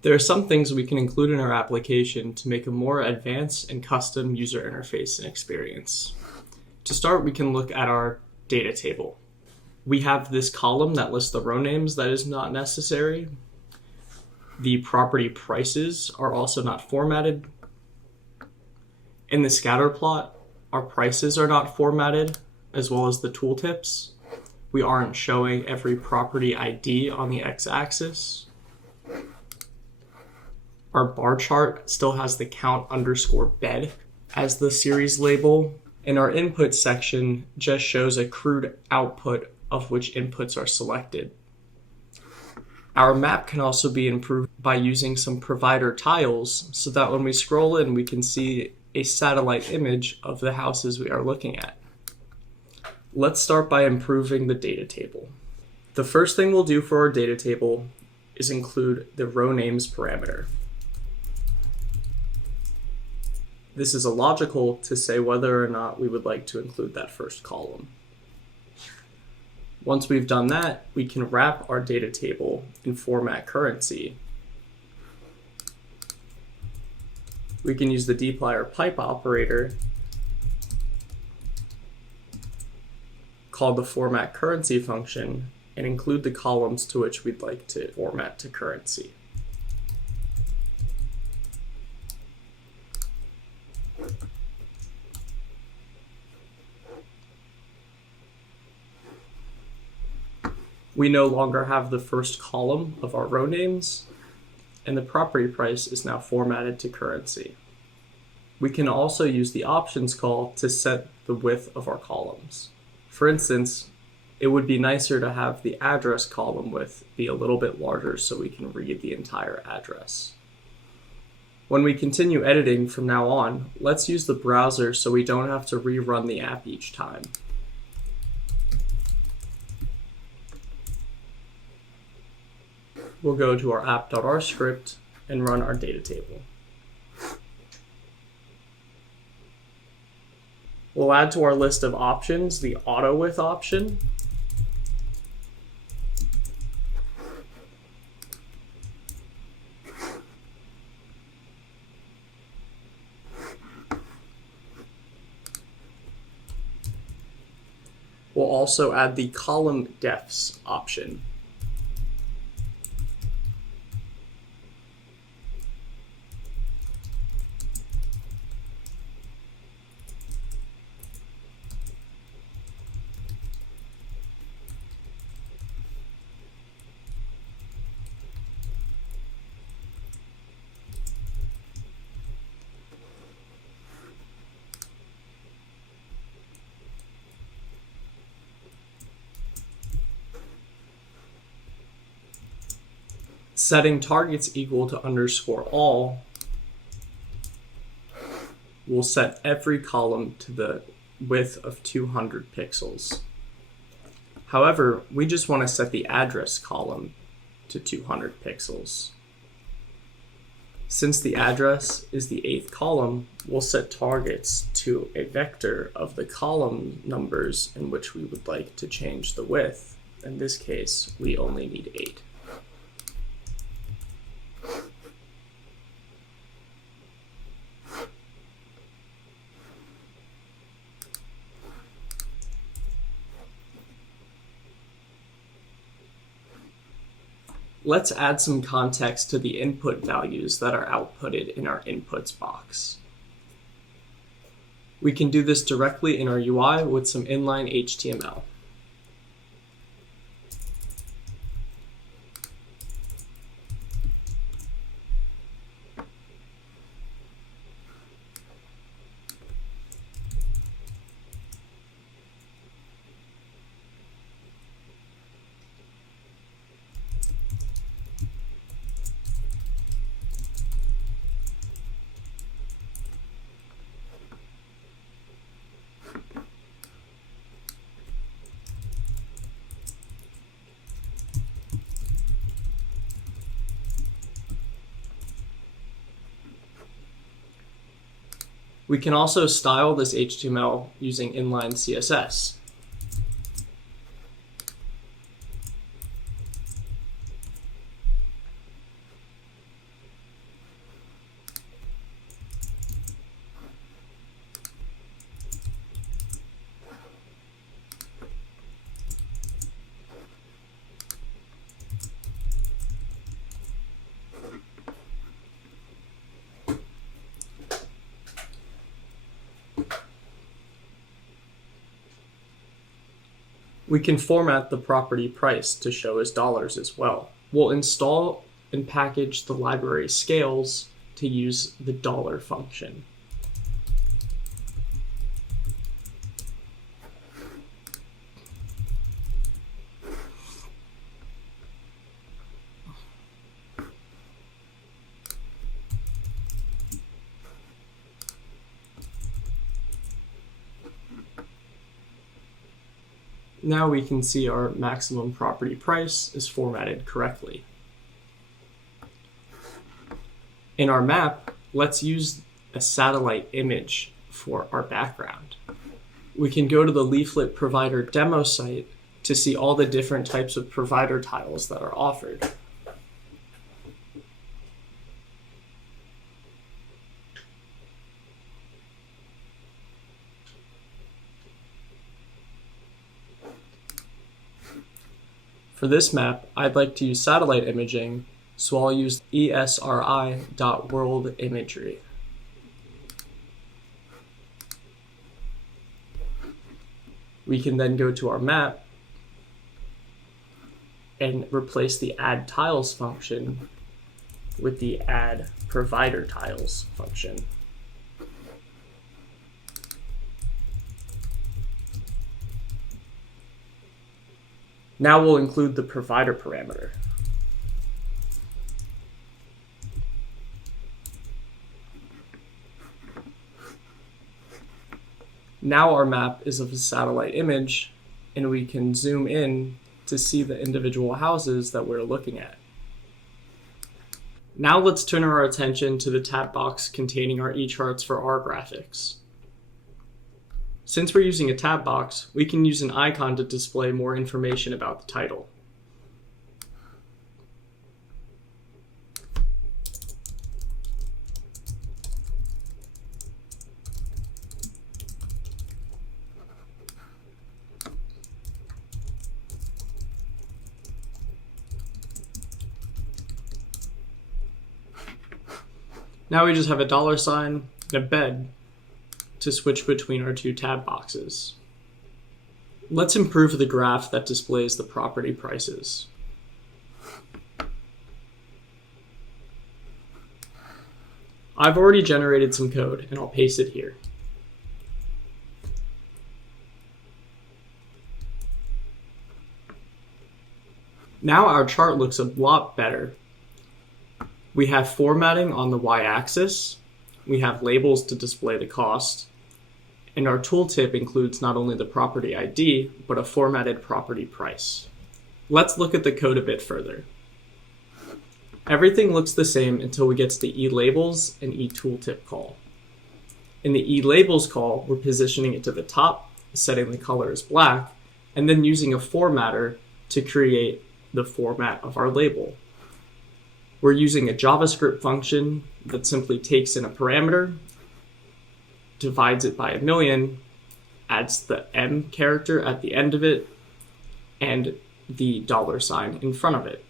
There are some things we can include in our application to make a more advanced and custom user interface and experience. To start, we can look at our data table. We have this column that lists the row names that is not necessary. The property prices are also not formatted. In the scatter plot, our prices are not formatted, as well as the tooltips. We aren't showing every property ID on the x-axis. Our bar chart still has the count_bed as the series label, and our input section just shows a crude output of which inputs are selected. Our map can also be improved by using some provider tiles so that when we scroll in, we can see a satellite image of the houses we are looking at. Let's start by improving the data table. The first thing we'll do for our data table is include the row names parameter. This is illogical to say whether or not we would like to include that first column. Once we've done that, we can wrap our data table in format currency. We can use the dplyr pipe operator called the format currency function and include the columns to which we'd like to format to currency. We no longer have the first column of our row names, and the property price is now formatted to currency. We can also use the options call to set the width of our columns. For instance, it would be nicer to have the address column width be a little bit larger so we can read the entire address. When we continue editing from now on, let's use the browser so we don't have to rerun the app each time. We'll go to our app.r script and run our data table. We'll add to our list of options the auto width option. We'll also add the column defs option. Setting targets equal to _all will set every column to the width of 200 pixels. However, we just want to set the address column to 200 pixels. Since the address is the 8th column, we'll set targets to a vector of the column numbers in which we would like to change the width. In this case, we only need 8. Let's add some context to the input values that are outputted in our inputs box. We can do this directly in our UI with some inline HTML. We can also style this HTML using inline CSS. We can format the property price to show as dollars as well. We'll install and package the library scales to use the dollar function. Now we can see our maximum property price is formatted correctly. In our map, let's use a satellite image for our background. We can go to the leaflet provider demo site to see all the different types of provider tiles that are offered. For this map, I'd like to use satellite imaging, so I'll use esri.world imagery. We can then go to our map and replace the add tiles function with the add provider tiles function. Now we'll include the provider parameter. Now our map is of a satellite image, and we can zoom in to see the individual houses that we're looking at. Now let's turn our attention to the tab box containing our e-charts for our graphics. Since we're using a tab box, we can use an icon to display more information about the title. Now we just have a $sign and a bed to switch between our two tab boxes. Let's improve the graph that displays the property prices. I've already generated some code and I'll paste it here. Now our chart looks a lot better. We have formatting on the y-axis, we have labels to display the cost, and our tooltip includes not only the property ID, but a formatted property price. Let's look at the code a bit further. Everything looks the same until we get to the eLabels and eTooltip call. In the eLabels call, we're positioning it to the top, setting the color as black, and then using a formatter to create the format of our label. We're using a JavaScript function that simply takes in a parameter, divides it by 1,000,000, adds the M character at the end of it, and the $sign in front of it.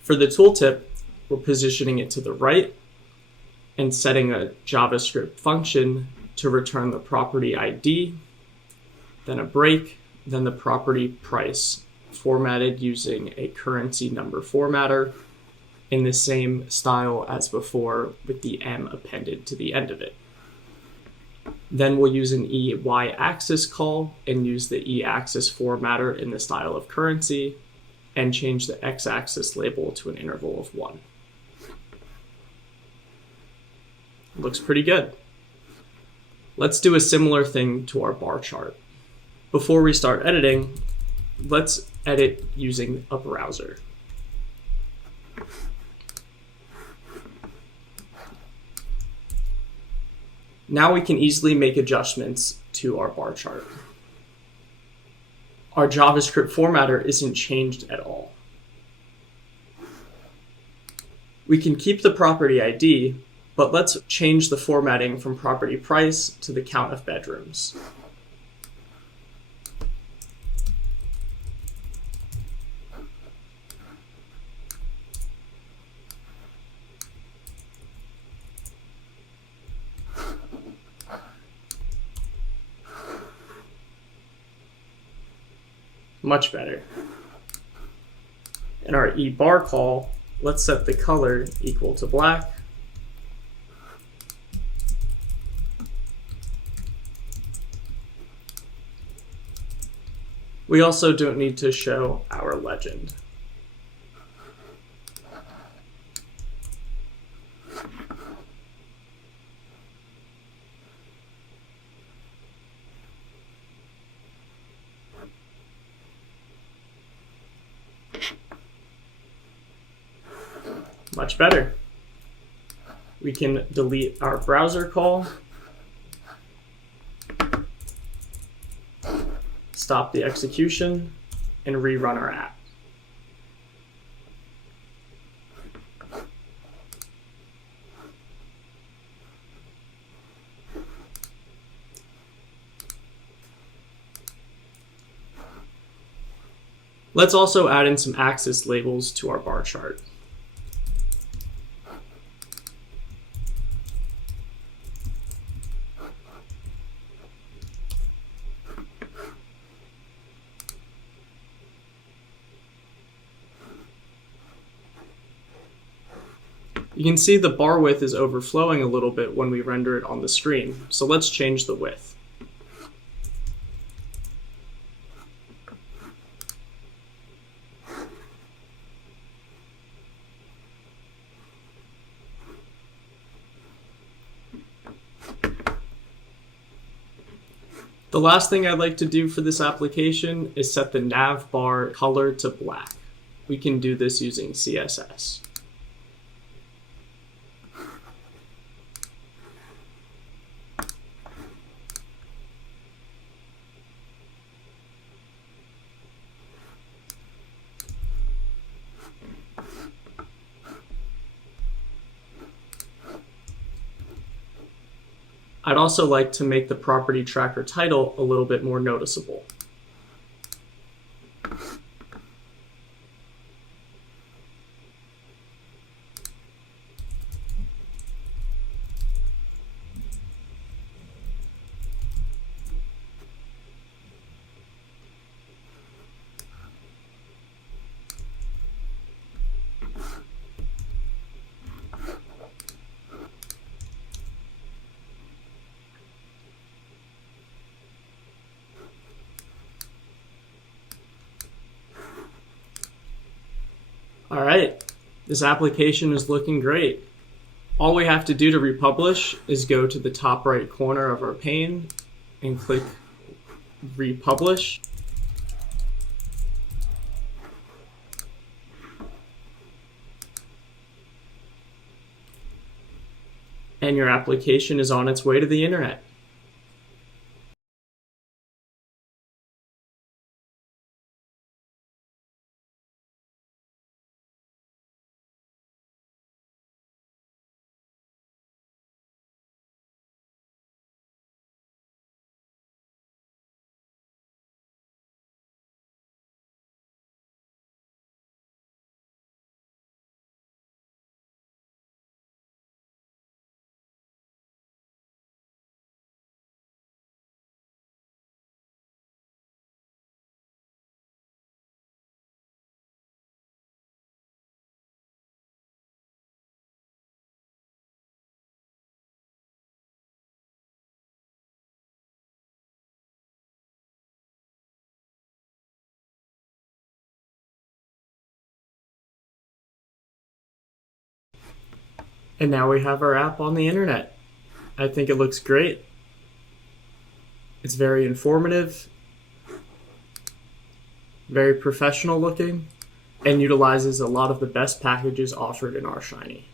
For the tooltip, we're positioning it to the right and setting a JavaScript function to return the property ID, then a break, then the property price, formatted using a currency number formatter in the same style as before with the M appended to the end of it. Then we'll use an y-axis call and use the e-axis formatter in the style of currency and change the x-axis label to an interval of 1. Looks pretty good. Let's do a similar thing to our bar chart. Before we start editing, let's edit using a browser. Now we can easily make adjustments to our bar chart. Our JavaScript formatter isn't changed at all. We can keep the property ID, but let's change the formatting from property price to the count of bedrooms. Much better. In our eBar call, let's set the color equal to black. We also don't need to show our legend. Much better. We can delete our browser call, stop the execution, and rerun our app. Let's also add in some axis labels to our bar chart. You can see the bar width is overflowing a little bit when we render it on the screen, so let's change the width. The last thing I'd like to do for this application is set the nav bar color to black. We can do this using CSS. I'd also like to make the property tracker title a little bit more noticeable. All right, this application is looking great. All we have to do to republish is go to the top right corner of our pane and click Republish. And your application is on its way to the internet. And now we have our app on the internet. I think it looks great. It's very informative, very professional looking, and utilizes a lot of the best packages offered in R Shiny.